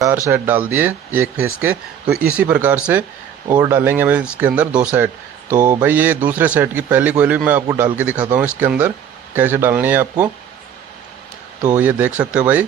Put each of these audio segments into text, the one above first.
4 set डाल दिए एक फेस के। तो इसी प्रकार से और डालेंगे हम इसके अंदर 2 सेट। तो भाई ये दूसरे सेट की पहली कोयल भी मैं आपको डाल के दिखाता हूँ इसके अंदर कैसे डालनी है आपको। तो ये देख सकते हो भाई,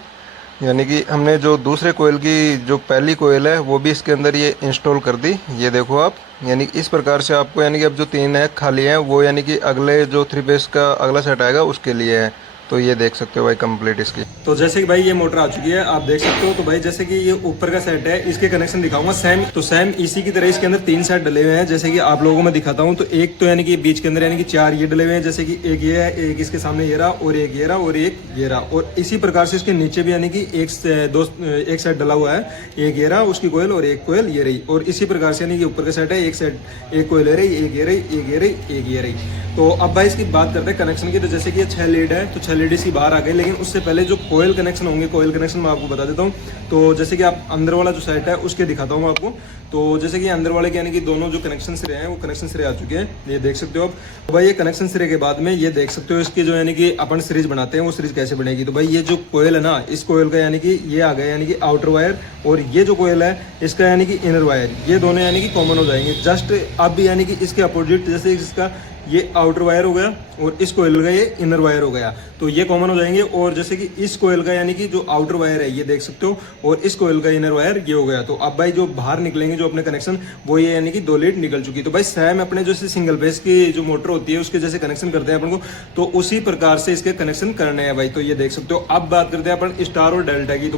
यानी कि हमने जो दूसरे कोयल की जो पहली कोयल है वो भी इसके अंदर ये इंस्टॉल कर दी। ये देखो आप, यानी कि इस प्रकार से आपको, यानी कि अब जो 3 है खाली हैं वो यानी कि अगले जो 3 फेस का अगला सेट आएगा उसके लिए है। तो ये देख सकते हो भाई कंप्लीट इसकी। तो जैसे कि भाई ये मोटर आ चुकी है, आप देख सकते हो। तो भाई जैसे कि ये ऊपर का सेट है, इसके कनेक्शन दिखाऊंगा सेम। तो सेम इसी की तरह इसके अंदर 3 सेट डले हुए हैं, जैसे कि आप लोगों को मैं दिखाता हूँ। तो एक तो यानी कि बीच के अंदर यानी कि 4 ये डले हुए हैं, जैसे कि एक ये है, एक इसके सामने ये रहा, और एक ये रहा, और एक ये रहा। और इसी प्रकार से इसके नीचे भी यानी कि एक सेट डला हुआ है, एक ये रहा उसकी कोयल, और एक कोयल ये रही। और इसी प्रकार से यानी कि ऊपर का सेट है, एक कोयल ये रही, एक ये रही, एक ये रही, एक ये रही। तो अब भाई इसकी बात करते हैं कनेक्शन की। तो जैसे कि ये 6 लीड है, तो 6 लीड इसकी बाहर आ गई, लेकिन उससे पहले जो कोयल कनेक्शन होंगे, कोयल कनेक्शन मैं आपको बता देता हूँ। तो जैसे कि आप अंदर वाला जो सेट है उसके दिखाता हूँ मैं आपको। तो जैसे कि अंदर वाले के यानी कि दोनों जो कनेक्शन सिरे हैं वो कनेक्शन सिरे आ चुके हैं, ये देख सकते हो आप। तो भाई ये कनेक्शन सिरे के बाद में ये देख सकते हो इसकी जो यानी कि अपन सीरीज बनाते हैं वो सीरीज कैसे बनेगी। तो भाई ये जो कोयल है ना, इस कोयल का यानी कि ये आ गया यानी कि आउटर वायर, और ये जो कोयल है इसका यानी कि इनर वायर, ये दोनों यानी कि कॉमन हो जाएंगे। जस्ट अब यानी कि इसके अपोजिट, जैसे इसका ये आउटर वायर हो गया और इस कोयल का ये इनर वायर हो गया, तो ये कॉमन हो जाएंगे। और जैसे कि इस कोयल का यानी कि जो आउटर वायर है ये देख सकते हो, और इस कोयल का इनर वायर ये हो गया। तो अब भाई जो बाहर निकलेंगे जो अपने कनेक्शन, वो ये यानी कि 2 लीड निकल चुकी। तो भाई सेम अपने जो सिंगल फेस की जो मोटर होती है उसके जैसे कनेक्शन करते हैं अपन को, तो उसी प्रकार से इसके कनेक्शन करने हैं भाई। तो ये देख सकते हो। अब बात करते हैं अपन स्टार और डेल्टा की।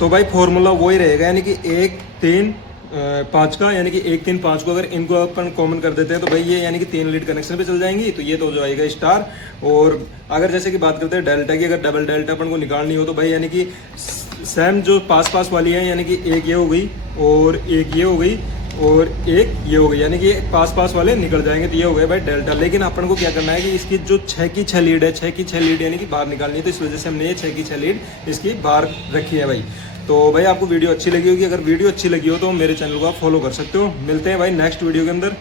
तो भाई फॉर्मूला वही रहेगा, यानी कि 1 3 5 का, यानी कि 1 3 5 को अगर इनको अपन कॉमन कर देते हैं तो भाई ये यानी कि 3 लीड कनेक्शन पे चल जाएंगी। तो ये तो हो जाएगा स्टार। और अगर जैसे कि बात करते हैं डेल्टा की, अगर डबल डेल्टा अपन को निकालनी हो तो भाई यानी कि सेम जो पास पास वाली है, यानी कि एक ये हो गई और एक ये हो गई और एक ये हो गई, यानी कि पास पास वाले निकल जाएंगे। तो ये हो गए भाई डेल्टा। लेकिन अपन को क्या करना है कि इसकी जो 6 की 6 लीड है, 6 की 6 लीड यानी कि बाहर निकालनी है। तो इस वजह से हमने ये 6 की 6 लीड इसकी बाहर रखी है भाई। तो भाई आपको वीडियो अच्छी लगी होगी, अगर वीडियो अच्छी लगी हो तो मेरे चैनल को आप फॉलो कर सकते हो। मिलते हैं भाई नेक्स्ट वीडियो के अंदर।